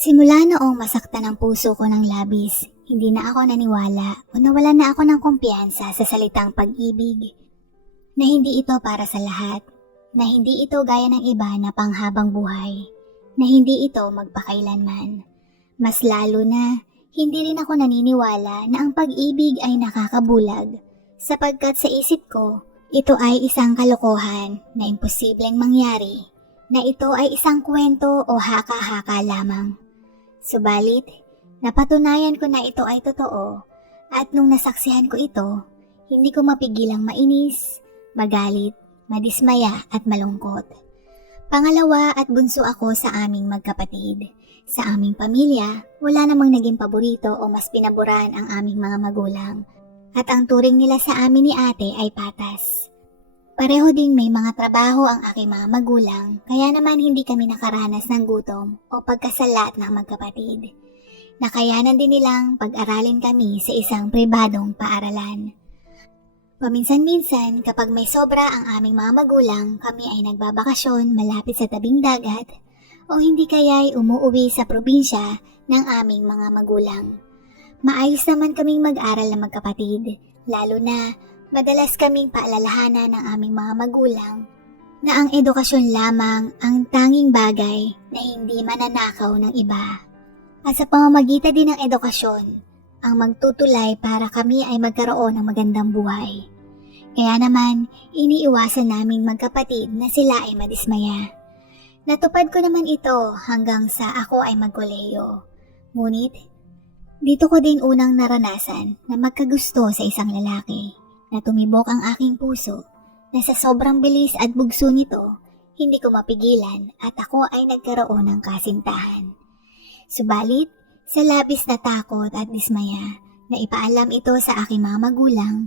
Simula noong masaktan ang puso ko ng labis, hindi na ako naniwala o nawalan na ako ng kumpiyansa sa salitang pag-ibig. Na hindi ito para sa lahat, na hindi ito gaya ng iba na panghabang buhay, na hindi ito magpakailanman. Mas lalo na, hindi rin ako naniniwala na ang pag-ibig ay nakakabulag, sapagkat sa isip ko, ito ay isang kalokohan na imposibleng mangyari, na ito ay isang kwento o haka-haka lamang. Subalit, napatunayan ko na ito ay totoo at nung nasaksihan ko ito, hindi ko mapigilang mainis, magalit, madismaya at malungkot. Pangalawa at bunso ako sa aming magkapatid. Sa aming pamilya, wala namang naging paborito o mas pinaboran ang aming mga magulang. At ang turing nila sa amin ni ate ay patas. Pareho ding may mga trabaho ang aking mga magulang, kaya naman hindi kami nakaranas ng gutom o pagkasalat ng magkapatid. Nakayanan din nilang pag-aralin kami sa isang pribadong paaralan. Paminsan-minsan, kapag may sobra ang aming mga magulang, kami ay nagbabakasyon malapit sa tabing dagat o hindi kaya'y umuuwi sa probinsya ng aming mga magulang. Maayos naman kaming mag-aral na magkapatid, lalo na madalas kaming paalalahanan ng aming mga magulang na ang edukasyon lamang ang tanging bagay na hindi mananakaw ng iba. At sa pamamagitan din ng edukasyon, ang magtutulay para kami ay magkaroon ng magandang buhay. Kaya naman, iniiwasan naming magkapatid na sila ay madismaya. Natupad ko naman ito hanggang sa ako ay magkoleyo. Ngunit, dito ko din unang naranasan na magkagusto sa isang lalaki na tumibok ang aking puso na sa sobrang bilis at bugso nito, hindi ko mapigilan at ako ay nagkaroon ng kasintahan. Subalit, sa labis na takot at dismaya na ipaalam ito sa aking mga magulang,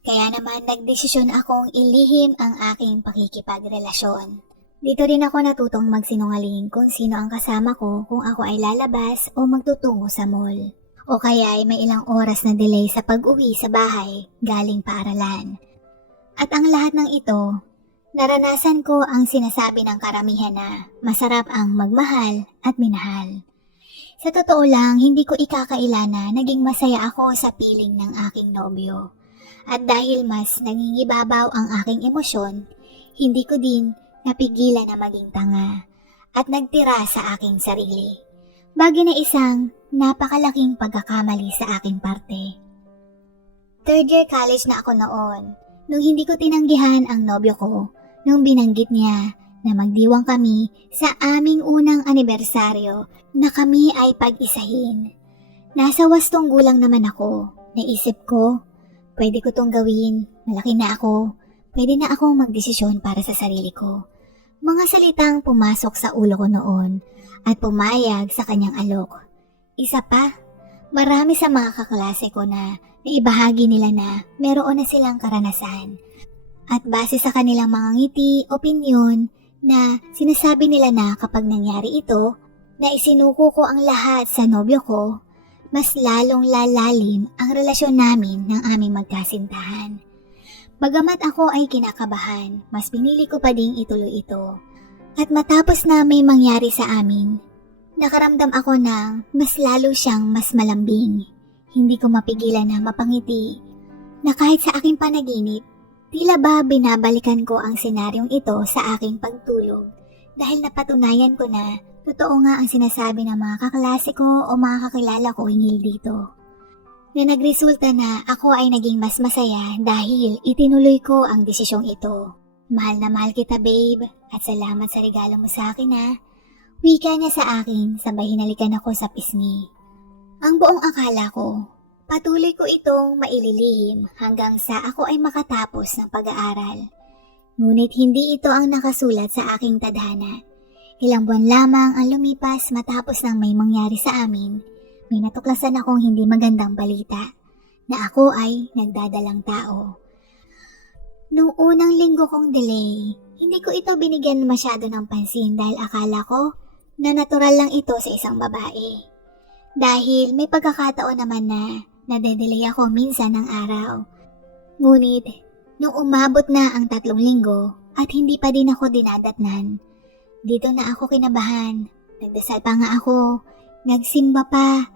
kaya naman nagdesisyon akong ilihim ang aking pakikipagrelasyon. Dito rin ako natutong magsinungaling kung sino ang kasama ko kung ako ay lalabas o magtutungo sa mall. O kaya ay may ilang oras na delay sa pag-uwi sa bahay galing paaralan. At ang lahat ng ito, naranasan ko ang sinasabi ng karamihan na masarap ang magmahal at minahal. Sa totoo lang, hindi ko ikakaila na naging masaya ako sa piling ng aking nobyo. At dahil mas nangingibabaw ang aking emosyon, hindi ko din napigilan na maging tanga at nagtira sa aking sarili. Bagay na isang napakalaking pagkakamali sa aking parte. Third year college na ako noon, nung hindi ko tinanggihan ang nobyo ko, nung binanggit niya na magdiwang kami sa aming unang anibersaryo na kami ay pag-isahin. Nasa wastong gulang naman ako. Naisip ko, pwede ko tong gawin, malaki na ako, pwede na akong magdesisyon para sa sarili ko. Mga salitang pumasok sa ulo ko noon at pumayag sa kanyang alok. Isa pa, marami sa mga kaklase ko na naibahagi nila na meron na silang karanasan. At base sa kanilang mga ngiti, opinyon, na sinasabi nila na kapag nangyari ito, na isinuko ko ang lahat sa nobyo ko, mas lalong lalalim ang relasyon namin ng aming magkasintahan. Bagamat ako ay kinakabahan, mas pinili ko pa ding ituloy ito. At matapos na may mangyari sa amin, nakaramdam ako ng mas lalo siyang mas malambing. Hindi ko mapigilan na mapangiti na kahit sa aking panaginip, tila ba binabalikan ko ang senaryong ito sa aking pagtulog dahil napatunayan ko na totoo nga ang sinasabi ng mga kaklase ko o mga kakilala ko hinggil dito. Na nagresulta na ako ay naging mas masaya dahil itinuloy ko ang desisyong ito. Mahal na mahal kita babe at salamat sa regalo mo sa akin ha. Wika niya sa akin sabay hinalikan ako sa pisngi. Ang buong akala ko, patuloy ko itong maililihim hanggang sa ako ay makatapos ng pag-aaral. Ngunit hindi ito ang nakasulat sa aking tadhana. Ilang buwan lamang ang lumipas matapos nang may mangyari sa amin, may natuklasan akong hindi magandang balita na ako ay nagdadalang tao. Noong unang linggo kong delay, hindi ko ito binigyan masyado ng pansin dahil akala ko na natural lang ito sa isang babae. Dahil may pagkakataon naman na nadedelay ako minsan ng araw. Ngunit, nung umabot na ang tatlong linggo at hindi pa din ako dinadatnan, dito na ako kinabahan Nagdasal pa nga ako, nagsimba pa,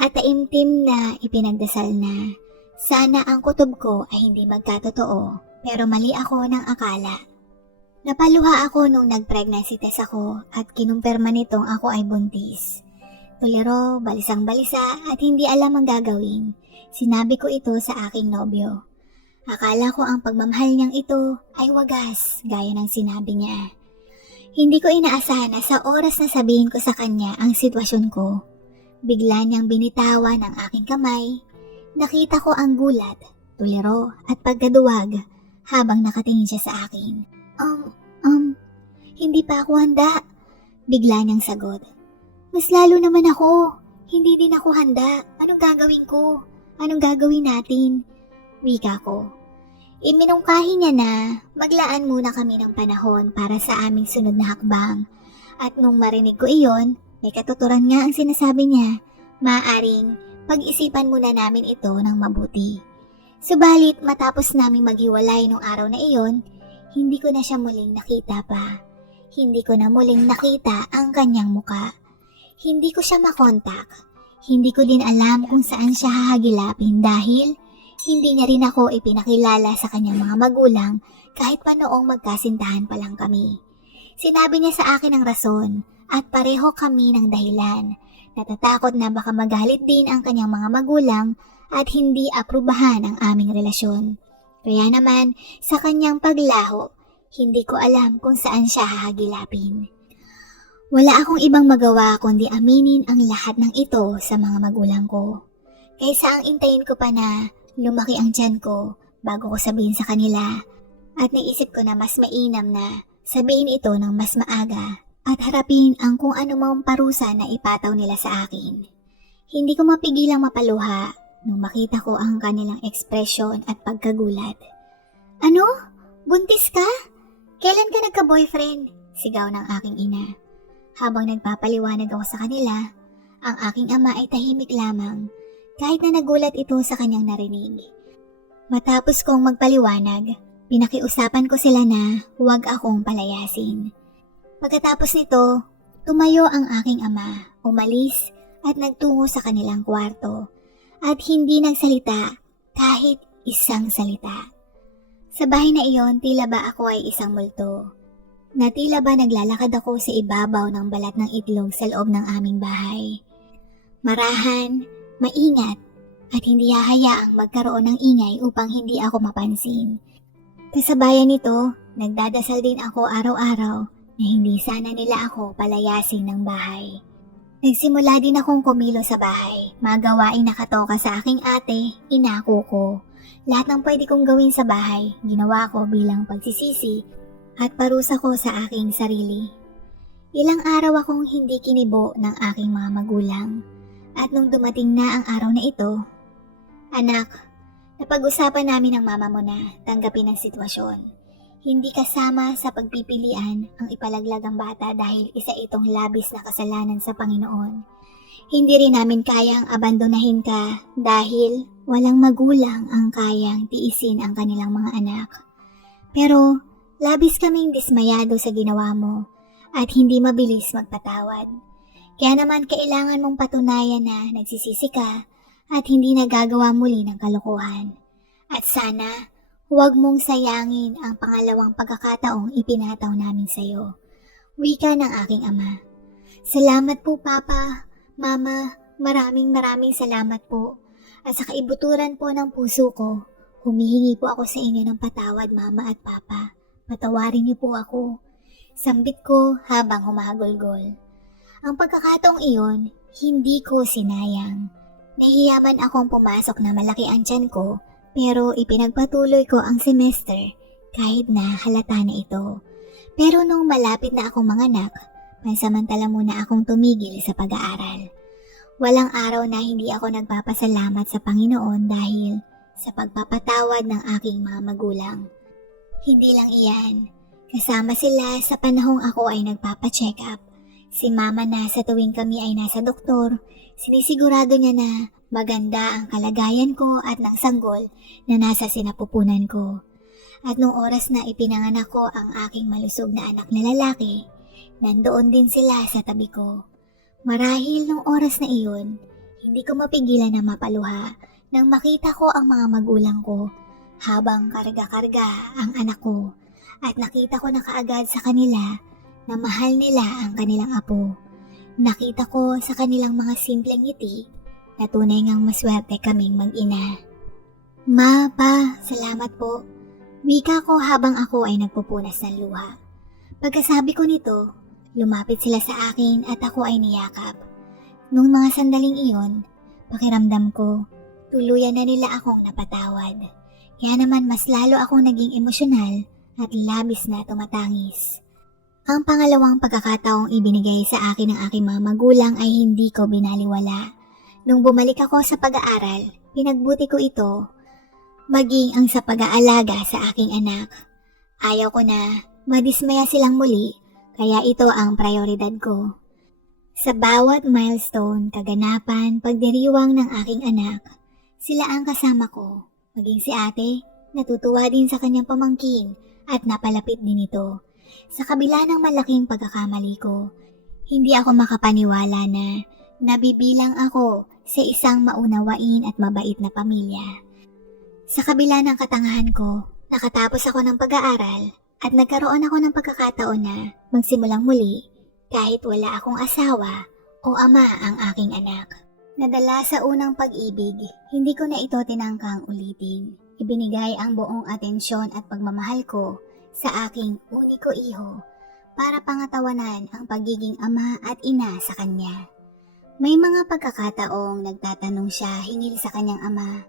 at taimtim na ipinagdasal na. Sana ang kutob ko ay hindi magkatotoo, pero mali ako ng akala. Napaluha ako nung nag-pregnancy test ako at kinumpirma nitong ako ay buntis. Tuliro, balisang balisa at hindi alam ang gagawin. Sinabi ko ito sa aking nobyo. Akala ko ang pagmamahal niyang ito ay wagas, gaya ng sinabi niya. Hindi ko inaasahan na sa oras na sabihin ko sa kanya ang sitwasyon ko. Bigla niyang binitawan ang aking kamay. Nakita ko ang gulat, tuliro at pagkaduwag habang nakatingin siya sa akin. Um, um, hindi pa ako handa. Bigla niyang sagot. Mas lalo naman ako. Hindi din ako handa. Anong gagawin ko? Anong gagawin natin? Wika ko. Iminungkahi niya na maglaan muna kami ng panahon para sa aming sunod na hakbang. At nung marinig ko iyon, may katuturan nga ang sinasabi niya, maaring pag-isipan muna namin ito ng mabuti. Subalit matapos namin maghiwalay nung araw na iyon, hindi ko na siya muling nakita pa. Hindi ko na muling nakita ang kanyang muka. Hindi ko siya makontak. Hindi ko din alam kung saan siya hahagilapin dahil hindi niya rin ako ipinakilala sa kanyang mga magulang kahit pa noong magkasintahan pa lang kami. Sinabi niya sa akin ang rason at pareho kami ng dahilan. Natatakot na baka magalit din ang kanyang mga magulang at hindi aprubahan ang aming relasyon. Kaya naman, sa kanyang paglaho, hindi ko alam kung saan siya hahagilapin. Wala akong ibang magawa kundi aminin ang lahat ng ito sa mga magulang ko. Kaysa ang intayin ko pa na lumaki ang tiyan ko bago ko sabihin sa kanila at naisip ko na mas mainam na sabihin ito ng mas maaga at harapin ang kung ano mang parusa na ipataw nila sa akin. Hindi ko mapigilang mapaluha nung makita ko ang kanilang ekspresyon at pagkagulat. Ano? Buntis ka? Kailan ka nagka-boyfriend? Sigaw ng aking ina. Habang nagpapaliwanag ako sa kanila, ang aking ama ay tahimik lamang kahit na nagulat ito sa kanyang narinig. Matapos kong magpaliwanag, pinakiusapan ko sila na huwag akong palayasin. Pagkatapos nito, tumayo ang aking ama, umalis at nagtungo sa kanilang kwarto at hindi nagsalita kahit isang salita. Sa bahay na iyon, tila ba ako ay isang multo. Na tila ba naglalakad ako sa ibabaw ng balat ng itlog sa loob ng aming bahay. Marahan, maingat, at hindi hahayaang magkaroon ng ingay upang hindi ako mapansin. Kasabayan nito, nagdadasal din ako araw-araw na hindi sana nila ako palayasin ng bahay. Nagsimula din akong kumilo sa bahay. Magawain nakatoka sa aking ate, inako ko. Lahat ng pwede kong gawin sa bahay, ginawa ko bilang pagsisisi at parusa ko sa aking sarili. Ilang araw akong hindi kinibo ng aking mga magulang. At nung dumating na ang araw na ito, Anak, napag-usapan namin ng mama mo na tanggapin ang sitwasyon. Hindi kasama sa pagpipilian ang ipalaglag ang bata dahil isa itong labis na kasalanan sa Panginoon. Hindi rin namin kayang abandonahin ka dahil walang magulang ang kayang tiisin ang kanilang mga anak. Pero labis kaming dismayado sa ginawa mo at hindi mabilis magpatawad. Kaya naman kailangan mong patunayan na nagsisisi ka at hindi nagagawa muli ng kalokohan. At sana, huwag mong sayangin ang pangalawang pagkakataong ipinataw namin sa iyo. Wika ng aking ama. Salamat po, Papa. Mama, maraming maraming salamat po. At sa kaibuturan po ng puso ko, humihingi po ako sa inyo ng patawad, Mama at Papa. Patawarin niyo po ako. Sambit ko habang humagulgol. Ang pagkakataong iyon, hindi ko sinayang. Nahiyaman akong pumasok na malaki ang tiyan ko pero ipinagpatuloy ko ang semester kahit na halata na ito. Pero nung malapit na akong manganak, pansamantala muna akong tumigil sa pag-aaral. Walang araw na hindi ako nagpapasalamat sa Panginoon dahil sa pagpapatawad ng aking mga magulang. Hindi lang iyan, kasama sila sa panahong ako ay nagpapacheck up. Si mama na sa tuwing kami ay nasa doktor, Sinisigurado niya na maganda ang kalagayan ko at ng sanggol na nasa sinapupunan ko. At nung oras na ipinanganak ko ang aking malusog na anak na lalaki, nandoon din sila sa tabi ko. Marahil nung oras na iyon, hindi ko mapigilan na mapaluha nang makita ko ang mga magulang ko habang karga-karga ang anak ko at nakita ko na kaagad sa kanila na mahal nila ang kanilang apo. Nakita ko sa kanilang mga simpleng ngiti na tunay ngang maswerte kaming mag-ina. Ma, pa, salamat po. Wika ko habang ako ay nagpupunas ng luha. Pagkasabi ko nito, lumapit sila sa akin at ako ay niyakap. Nung mga sandaling iyon, pakiramdam ko, tuluyan na nila akong napatawad. Kaya naman mas lalo akong naging emosyonal at labis na tumatangis. Ang pangalawang pagkakataong ibinigay sa akin ng aking mga magulang ay hindi ko binaliwala. Nung bumalik ako sa pag-aaral, pinagbuti ko ito maging ang sa pag-aalaga sa aking anak. Ayaw ko na madismaya silang muli, kaya ito ang prioridad ko. Sa bawat milestone, kaganapan, pagdiriwang ng aking anak, sila ang kasama ko. Maging si ate, natutuwa din sa kanyang pamangkin at napalapit din ito. Sa kabila ng malaking pagkakamali ko, hindi ako makapaniwala na nabibilang ako sa isang maunawain at mabait na pamilya. Sa kabila ng katangahan ko, nakatapos ako ng pag-aaral at nagkaroon ako ng pagkakataon na magsimulang muli kahit wala akong asawa o ama ang aking anak. Nadala sa unang pag-ibig, hindi ko na ito tinangkang ulitin. Ibinigay ang buong atensyon at pagmamahal ko sa aking uniko iho para pangatawanan ang pagiging ama at ina sa kanya. May mga pagkakataong nagtatanong siya hingil sa kanyang ama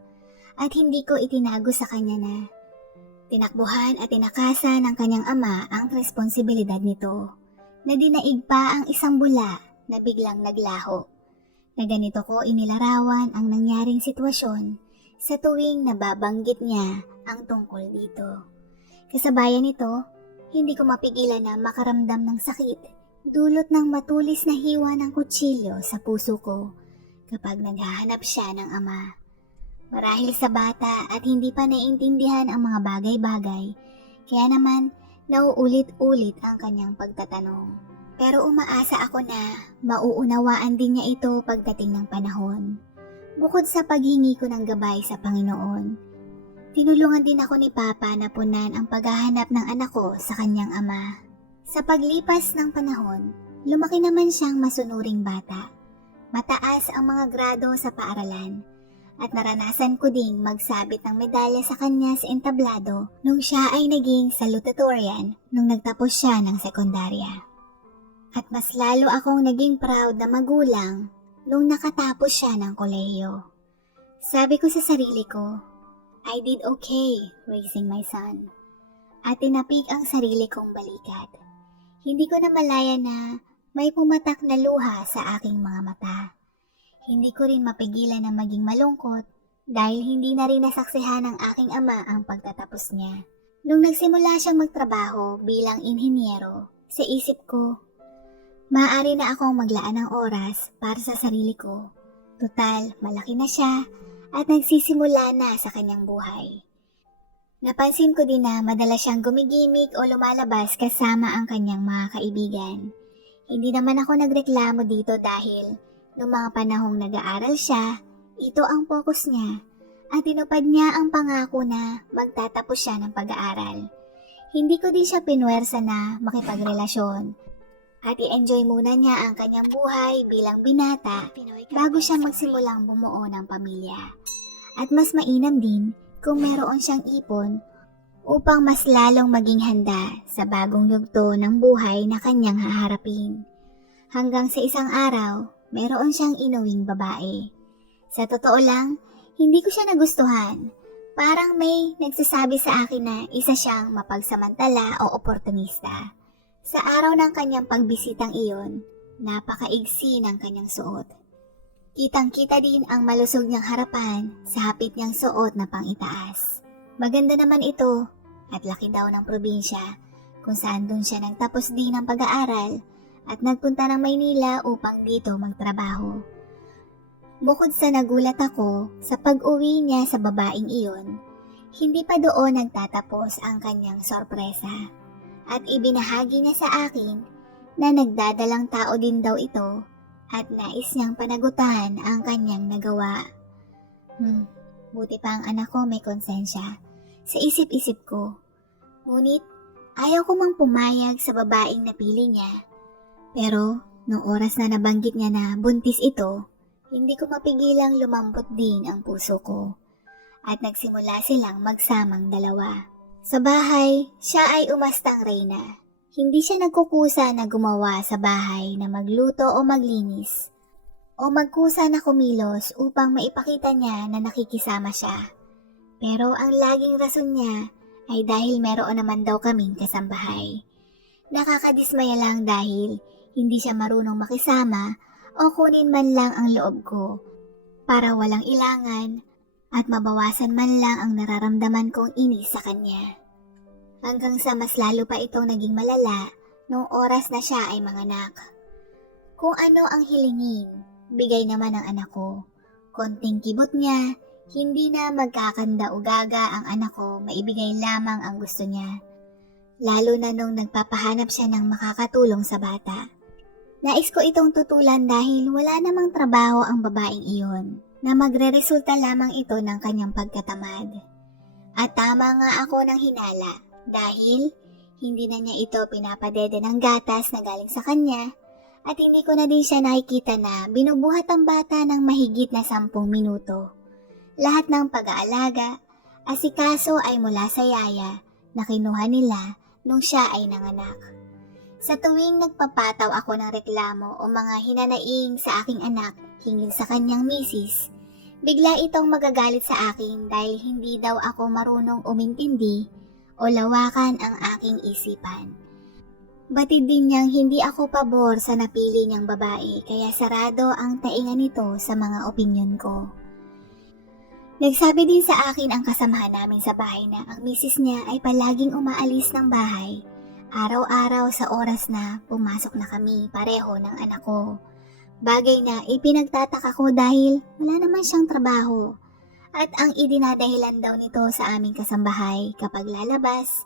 at hindi ko itinago sa kanya na tinakbuhan at tinakasan ng kanyang ama ang responsibilidad nito na dinaig pa ang isang bula na biglang naglaho na ganito ko inilarawan ang nangyaring sitwasyon sa tuwing nababanggit niya ang tungkol dito. Kasabayan nito, hindi ko mapigilan na makaramdam ng sakit dulot ng matulis na hiwa ng kutsilyo sa puso ko kapag naghahanap siya ng ama. Marahil sa bata at hindi pa naiintindihan ang mga bagay-bagay, kaya naman nauulit-ulit ang kanyang pagtatanong. Pero umaasa ako na mauunawaan din niya ito pagdating ng panahon. Bukod sa paghingi ko ng gabay sa Panginoon, tinulungan din ako ni Papa na punan ang paghahanap ng anak ko sa kanyang ama. Sa paglipas ng panahon, lumaki naman siyang masunuring bata. Mataas ang mga grado sa paaralan at naranasan ko ding magsabit ng medalya sa kanya sa entablado nung siya ay naging salutatorian nung nagtapos siya ng sekundarya. At mas lalo akong naging proud na magulang nung nakatapos siya ng kolehiyo. Sabi ko sa sarili ko, I did okay raising my son. At tinapik ang sarili kong balikat. Hindi ko na malaya na may pumatak na luha sa aking mga mata. Hindi ko rin mapigilan na maging malungkot dahil hindi na rin nasaksihan ng aking ama ang pagtatapos niya. Nung nagsimula siyang magtrabaho bilang inhinyero, sa isip ko, maaari na akong maglaan ng oras para sa sarili ko. Total, malaki na siya at nagsisimula na sa kanyang buhay. Napansin ko din na madalas siyang gumigimik o lumalabas kasama ang kanyang mga kaibigan. Hindi naman ako nagreklamo dito dahil Noong mga panahong nag-aaral siya, ito ang focus niya at tinupad niya ang pangako na magtatapos siya ng pag-aaral. Hindi ko din siya pinwersa na makipagrelasyon at i-enjoy muna niya ang kanyang buhay bilang binata bago siya magsimulang bumuo ng pamilya. At mas mainam din kung meron siyang ipon upang mas lalong maging handa sa bagong yugto ng buhay na kanyang haharapin. Hanggang sa isang araw, meron siyang inuwing babae. Sa totoo lang, hindi ko siya nagustuhan. Parang may nagsasabi sa akin na isa siyang mapagsamantala o oportunista. Sa araw ng kanyang pagbisitang iyon, napakaigsi ng kanyang suot. Kitang-kita din ang malusog niyang harapan sa hapit niyang suot na pangitaas. Maganda naman ito at laki daw ng probinsya kung saan doon siya nagtapos din ng pag-aaral at nagpunta ng Maynila upang dito magtrabaho. Bukod sa nagulat ako sa pag-uwi niya sa babaeng iyon, hindi pa doon nagtatapos ang kanyang sorpresa at ibinahagi niya sa akin na nagdadalang tao din daw ito at nais niyang panagutan ang kanyang nagawa. Hmm, buti pa ang anak ko may konsensya. Sa isip-isip ko. Ngunit ayaw ko mang pumayag sa babaeng napili niya. Pero nung oras na nabanggit niya na buntis ito, hindi ko mapigilang lumambot din ang puso ko. At nagsimula silang magsamang dalawa. Sa bahay, siya ay umastang reyna. Hindi siya nagkukusa na gumawa sa bahay na magluto o maglinis o magkusa na kumilos upang maipakita niya na nakikisama siya. Pero ang laging rason niya ay dahil meron naman daw kaming kasambahay. Nakakadismaya lang dahil hindi siya marunong makisama o kunin man lang ang loob ko para walang ilangan at mabawasan man lang ang nararamdaman kong inis sa kanya. Hanggang sa mas lalo pa itong naging malala noong oras na siya ay manganak. Kung ano ang hilingin, bigay naman ng anak ko. Konting kibot niya, hindi na magkakanda o gaga ang anak ko, maibigay lamang ang gusto niya. Lalo na nung nagpapahanap siya ng makakatulong sa bata. Nais ko itong tutulan dahil wala namang trabaho ang babaeng iyon na magre-resulta lamang ito ng kanyang pagkatamad. At tama nga ako ng hinala dahil hindi na niya ito pinapadede ng gatas na galing sa kanya at hindi ko na din siya nakikita na binubuhat ang bata ng mahigit na sampung minuto. Lahat ng pag-aalaga, asikaso ay mula sa yaya na kinuha nila nung siya ay nanganak. Sa tuwing nagpapataw ako ng reklamo o mga hinanaing sa aking anak hingil sa kanyang misis, bigla itong magagalit sa akin dahil hindi daw ako marunong umintindi o lawakan ang aking isipan. Batid din niyang hindi ako pabor sa napili niyang babae kaya sarado ang tainga nito sa mga opinyon ko. Nagsabi din sa akin ang kasamahan namin sa bahay na ang misis niya ay palaging umaalis ng bahay, araw-araw sa oras na pumasok na kami pareho ng anak ko. Bagay na ipinagtataka ko dahil wala naman siyang trabaho at ang idinadahilan daw nito sa aming kasambahay kapag lalabas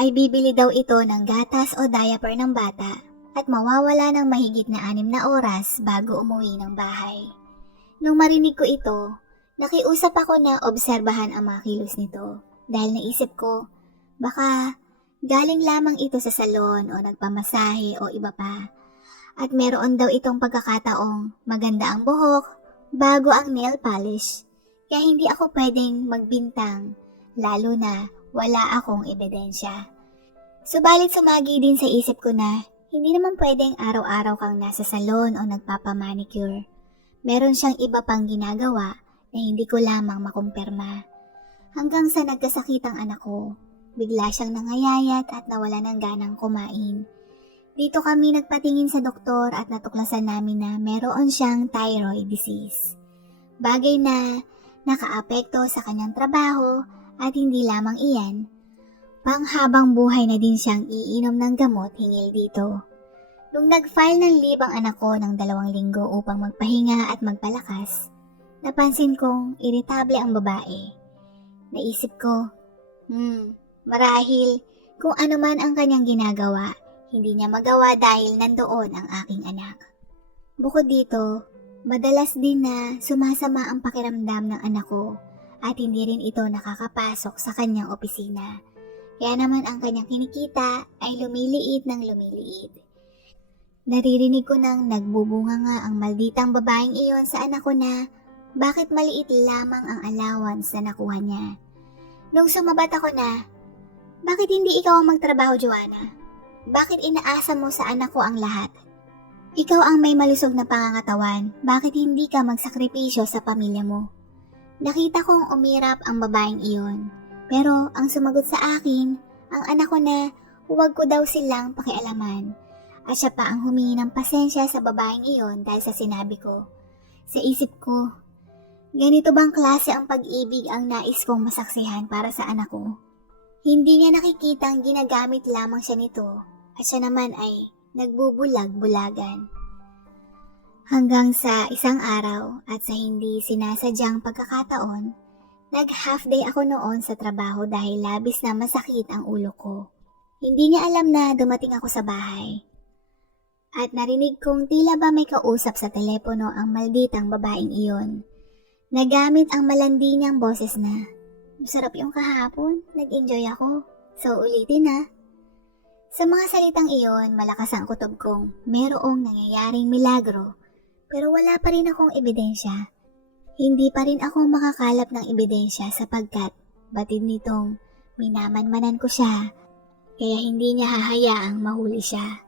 ay bibili daw ito ng gatas o diaper ng bata at mawawala ng mahigit na anim na oras bago umuwi ng bahay. Nung marinig ko ito, nakiusap ako na obserbahan ang mga kilos nito dahil naisip ko, baka galing lamang ito sa salon o nagpamasahe o iba pa. At meron daw itong pagkakataong maganda ang buhok bago ang nail polish. Kaya hindi ako pwedeng magbintang, lalo na wala akong ebidensya. Subalit sumagi din sa isip ko na hindi naman pwedeng araw-araw kang nasa salon o nagpapamanicure. Meron siyang iba pang ginagawa na hindi ko lamang makumpirma. Hanggang sa nagkasakit ang anak ko, bigla siyang nangayayat at nawala ng ganang kumain. Dito kami nagpatingin sa doktor at natuklasan namin na meron siyang thyroid disease. Bagay na nakaapekto sa kanyang trabaho at hindi lamang iyan, panghabang buhay na din siyang iinom ng gamot hingil dito. Nung nag-file ng libang anak ko ng dalawang linggo upang magpahinga at magpalakas, napansin kong iritable ang babae. Naisip ko, hmm, marahil kung ano man ang kanyang ginagawa, hindi niya magawa dahil nandoon ang aking anak. Bukod dito, madalas din na sumasama ang pakiramdam ng anak ko at hindi rin ito nakakapasok sa kanyang opisina. Kaya naman ang kanyang kinikita ay lumiliit ng lumiliit. Naririnig ko nang nagbubunga nga ang malditang babaeng iyon sa anak ko na bakit maliit lamang ang allowance na nakuha niya. Nung sumabat ako na, bakit hindi ikaw ang magtrabaho, Joanna? Bakit inaasa mo sa anak ko ang lahat? Ikaw ang may malusog na pangangatawan, bakit hindi ka magsakripisyo sa pamilya mo? Nakita kong umirap ang babaeng iyon, pero ang sumagot sa akin, ang anak ko na huwag ko daw silang pakialaman. At siya pa ang humingi ng pasensya sa babaeng iyon dahil sa sinabi ko. Sa isip ko, ganito bang klase ang pag-ibig ang nais kong masaksihan para sa anak ko? Hindi niya nakikitang ginagamit lamang siya nito at siya naman ay nagbubulag-bulagan. Hanggang sa isang araw at sa hindi sinasadyang pagkakataon, nag-half day ako noon sa trabaho dahil labis na masakit ang ulo ko. Hindi niya alam na dumating ako sa bahay. at narinig kong tila ba may kausap sa telepono ang malditang babaeng iyon. Nagamit ang malandi niyang boses na, Masarap yung kahapon, nag-enjoy ako, so ulitin na. Sa mga salitang iyon, malakas ang kutob kong merong nangyayaring milagro, pero wala pa rin akong ebidensya. Hindi pa rin ako makakalap ng ebidensya sapagkat batid nitong minamanmanan ko siya, kaya hindi niya hahayaang mahuli siya.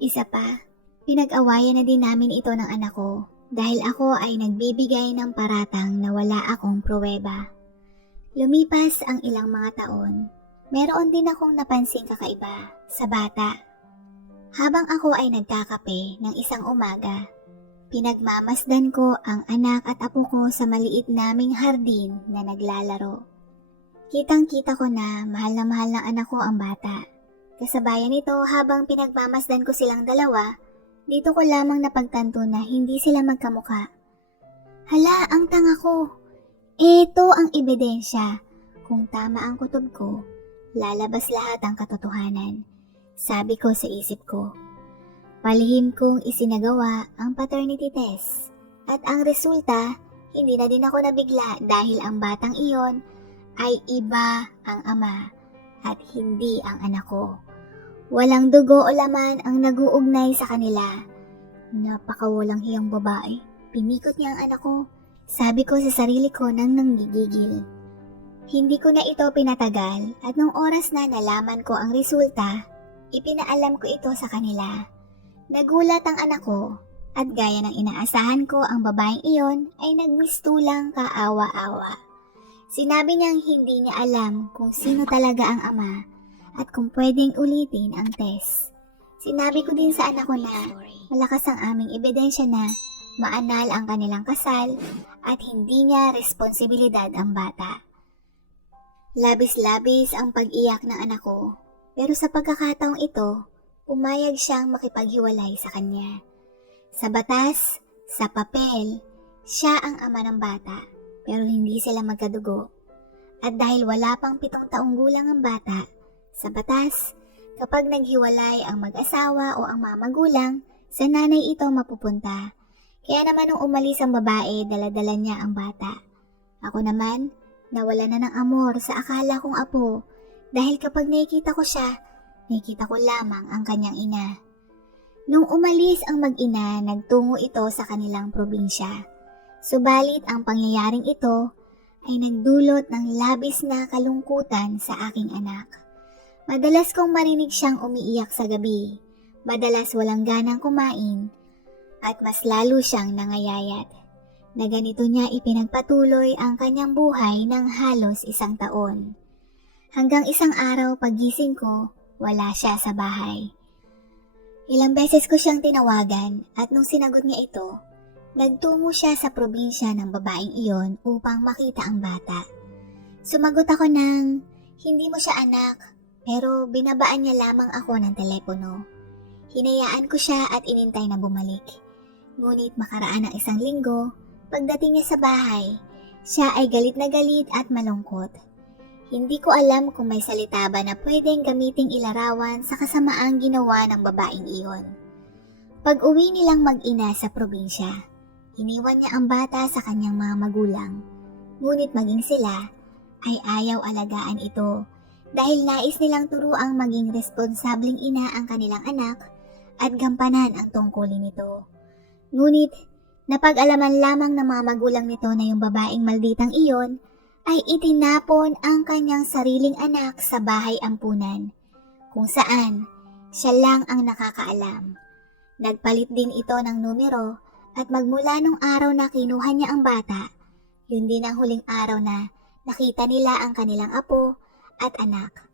Isa pa, pinag-awayan na din namin ito ng anak ko dahil ako ay nagbibigay ng paratang na wala akong pruweba. Lumipas ang ilang mga taon, meron din akong napansing kakaiba sa bata. Habang ako ay nagkakape ng isang umaga, pinagmamasdan ko ang anak at apo ko sa maliit naming hardin na naglalaro. Kitang-kita ko na mahal na mahal ng anak ko ang bata. Kasabayan nito habang pinagmamasdan ko silang dalawa, dito ko lamang napagtanto na hindi sila magkamuka. Hala, ang tanga ko! Ito ang ebidensya. Kung tama ang kutob ko, lalabas lahat ang katotohanan. Sabi ko sa isip ko. Palihim kong isinagawa ang paternity test. At ang resulta, hindi na din ako nabigla dahil ang batang iyon ay iba ang ama at hindi ang anak ko. Walang dugo o laman ang naguugnay sa kanila. Napakawalang hiyang babae. Pinikot niya ang anak ko. Sabi ko sa sarili ko nang nanggigigil. Hindi ko na ito pinatagal at nung oras na nalaman ko ang resulta, ipinaalam ko ito sa kanila. Nagulat ang anak ko at gaya ng inaasahan ko ang babaeng iyon ay nagmistulang kaawa-awa. Sinabi niyang hindi niya alam kung sino talaga ang ama at kung pwedeng ulitin ang test. Sinabi ko din sa anak ko na malakas ang aming ebidensya na maanal ang kanilang kasal at hindi niya responsibilidad ang bata. Labis-labis ang pag-iyak ng anak ko, pero sa pagkakataong ito, umayag siyang makipaghiwalay sa kanya. Sa batas, sa papel, siya ang ama ng bata, pero hindi sila magkadugo. At dahil wala pang pitong taong gulang ang bata, sa batas, kapag naghiwalay ang mag-asawa o ang mga magulang, sa nanay ito mapupunta. Kaya naman nung umalis ang babae, daladala niya ang bata. Ako naman, nawala na ng amor sa akala kong apo dahil kapag nakikita ko siya, nakikita ko lamang ang kanyang ina. Nung umalis ang mag-ina, nagtungo ito sa kanilang probinsya. Subalit ang pangyayaring ito ay nagdulot ng labis na kalungkutan sa aking anak. Madalas kong marinig siyang umiiyak sa gabi. Madalas walang ganang kumain at mas lalo siyang nangayayat na ganito niya ipinagpatuloy ang kanyang buhay ng halos isang taon. Hanggang isang araw pagising ko, wala siya sa bahay. Ilang beses ko siyang tinawagan at nung sinagot niya ito, nagtungo siya sa probinsya ng babaeng iyon upang makita ang bata. Sumagot ako ng, hindi mo siya anak, pero binabaan niya lamang ako ng telepono. Hinayaan ko siya at inintay na bumalik. Ngunit makaraan ng isang linggo, pagdating niya sa bahay, siya ay galit na galit at malungkot. Hindi ko alam kung may salita ba na pwedeng gamiting ilarawan sa kasamaang ginawa ng babaeng iyon. Pag uwi nilang mag-ina sa probinsya, iniwan niya ang bata sa kanyang mga magulang. Ngunit maging sila ay ayaw alagaan ito dahil nais nilang turuang maging responsabling ina ang kanilang anak at gampanan ang tungkulin nito. Ngunit napag-alaman lamang ng mga magulang nito na yung babaeng malditang iyon ay itinapon ang kanyang sariling anak sa bahay ampunan, kung saan siya lang ang nakakaalam. Nagpalit din ito ng numero at magmula nung araw na kinuha niya ang bata, yun din ang huling araw na nakita nila ang kanilang apo at anak.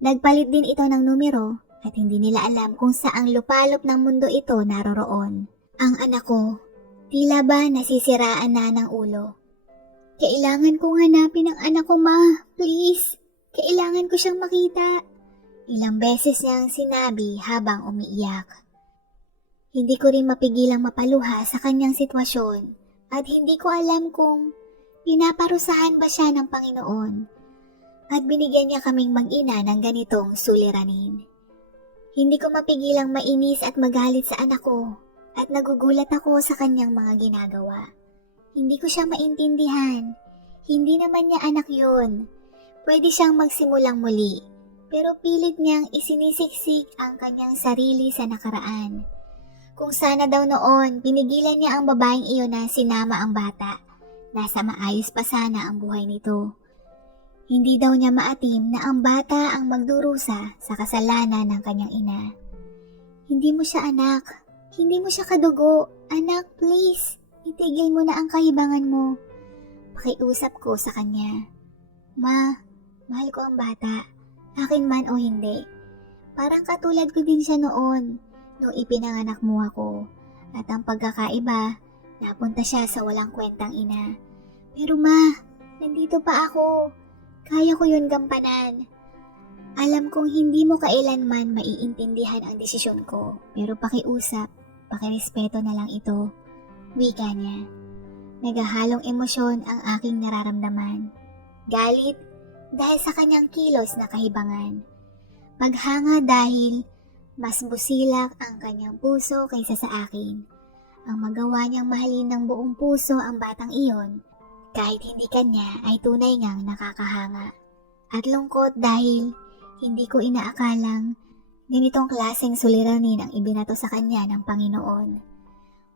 Nagpalit din ito ng numero at hindi nila alam kung saang lupalop ng mundo ito naroroon. Ang anak ko, tila ba nasisiraan na ng ulo. Kailangan kong hanapin ang anak ko, ma. Please. Kailangan ko siyang makita. Ilang beses niyang sinabi habang umiiyak. Hindi ko rin mapigilang mapaluha sa kanyang sitwasyon at hindi ko alam kung pinaparusahan ba siya ng Panginoon at binigyan niya kaming mag-ina ng ganitong suliranin. Hindi ko mapigilang mainis at magalit sa anak ko at nagugulat ako sa kanyang mga ginagawa. Hindi ko siya maintindihan. Hindi naman niya anak yun. Pwede siyang magsimulang muli, pero pilit niyang isinisiksik ang kanyang sarili sa nakaraan. Kung sana daw noon, pinigilan niya ang babaeng iyon na sinama ang bata. Nasa maayos pa sana ang buhay nito. Hindi daw niya maatim na ang bata ang magdurusa sa kasalanan ng kanyang ina. Hindi mo siya anak. Hindi mo siya kadugo. Anak, please. Itigil mo na ang kahibangan mo. Pakiusap ko sa kanya. Ma, mahal ko ang bata. Akin man o hindi. Parang katulad ko din siya noon nung ipinanganak mo ako. At ang pagkakaiba, napunta siya sa walang kwentang ina. Pero ma, nandito pa ako. Kaya ko yun gampanan. Alam kong hindi mo kailanman maiintindihan ang desisyon ko, pero pakiusap, pakirespeto na lang ito. Wika niya. Nagahalong emosyon ang aking nararamdaman. Galit dahil sa kanyang kilos na kahibangan. Paghanga dahil mas busilak ang kanyang puso kaysa sa akin. Ang magawa niyang mahalin ng buong puso ang batang iyon kahit hindi kanya ay tunay ngang nakakahanga. At lungkot dahil hindi ko inaakalang ganitong klaseng suliranin ang ibinato sa kanya ng Panginoon.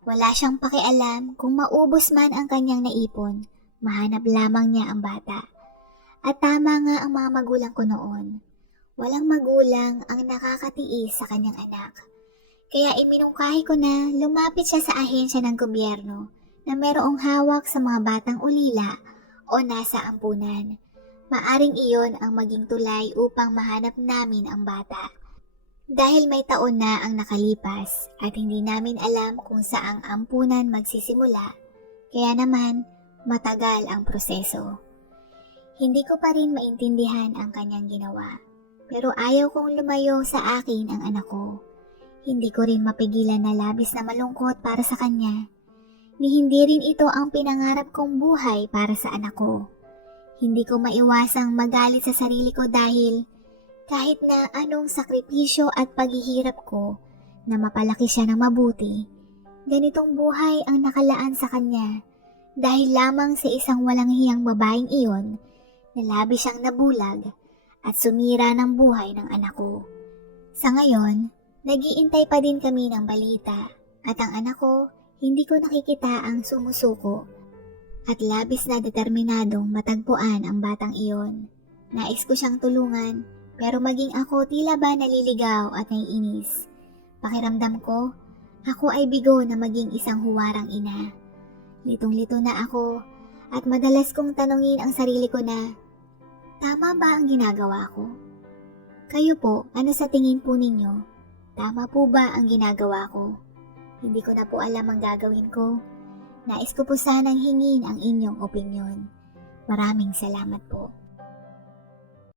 Wala siyang pakialam kung maubos man ang kanyang naipon, mahanap lamang niya ang bata. At tama nga ang mga magulang ko noon. Walang magulang ang nakakatiis sa kanyang anak. Kaya iminungkahi ko na lumapit siya sa ahensya ng gobyerno na merong hawak sa mga batang ulila o nasa ampunan. Maaring iyon ang maging tulay upang mahanap namin ang bata. Dahil may taon na ang nakalipas at hindi namin alam kung saang ampunan magsisimula, kaya naman matagal ang proseso. Hindi ko pa rin maintindihan ang kanyang ginawa, pero ayaw kong lumayo sa akin ang anak ko. Hindi ko rin mapigilan na labis na malungkot para sa kanya ni hindi rin ito ang pinangarap kong buhay para sa anak ko. Hindi ko maiwasang magalit sa sarili ko dahil kahit na anong sakripisyo at paghihirap ko na mapalaki siya ng mabuti, ganitong buhay ang nakalaan sa kanya dahil lamang sa isang walang hiyang babaeng iyon na labi siyang nabulag at sumira ng buhay ng anak ko. Sa ngayon, nagiintay pa din kami ng balita at ang anak ko hindi ko nakikita ang sumusuko at labis na determinadong matagpuan ang batang iyon. Nais ko siyang tulungan pero maging ako tila ba naliligaw at naiinis. Pakiramdam ko, ako ay bigo na maging isang huwarang ina. Litong-lito na ako at madalas kong tanungin ang sarili ko na, tama ba ang ginagawa ko? Kayo po, ano sa tingin po ninyo? Tama po ba ang ginagawa ko? Hindi ko na po alam ang gagawin ko. Nais ko po sanang hingin ang inyong opinyon. Maraming salamat po.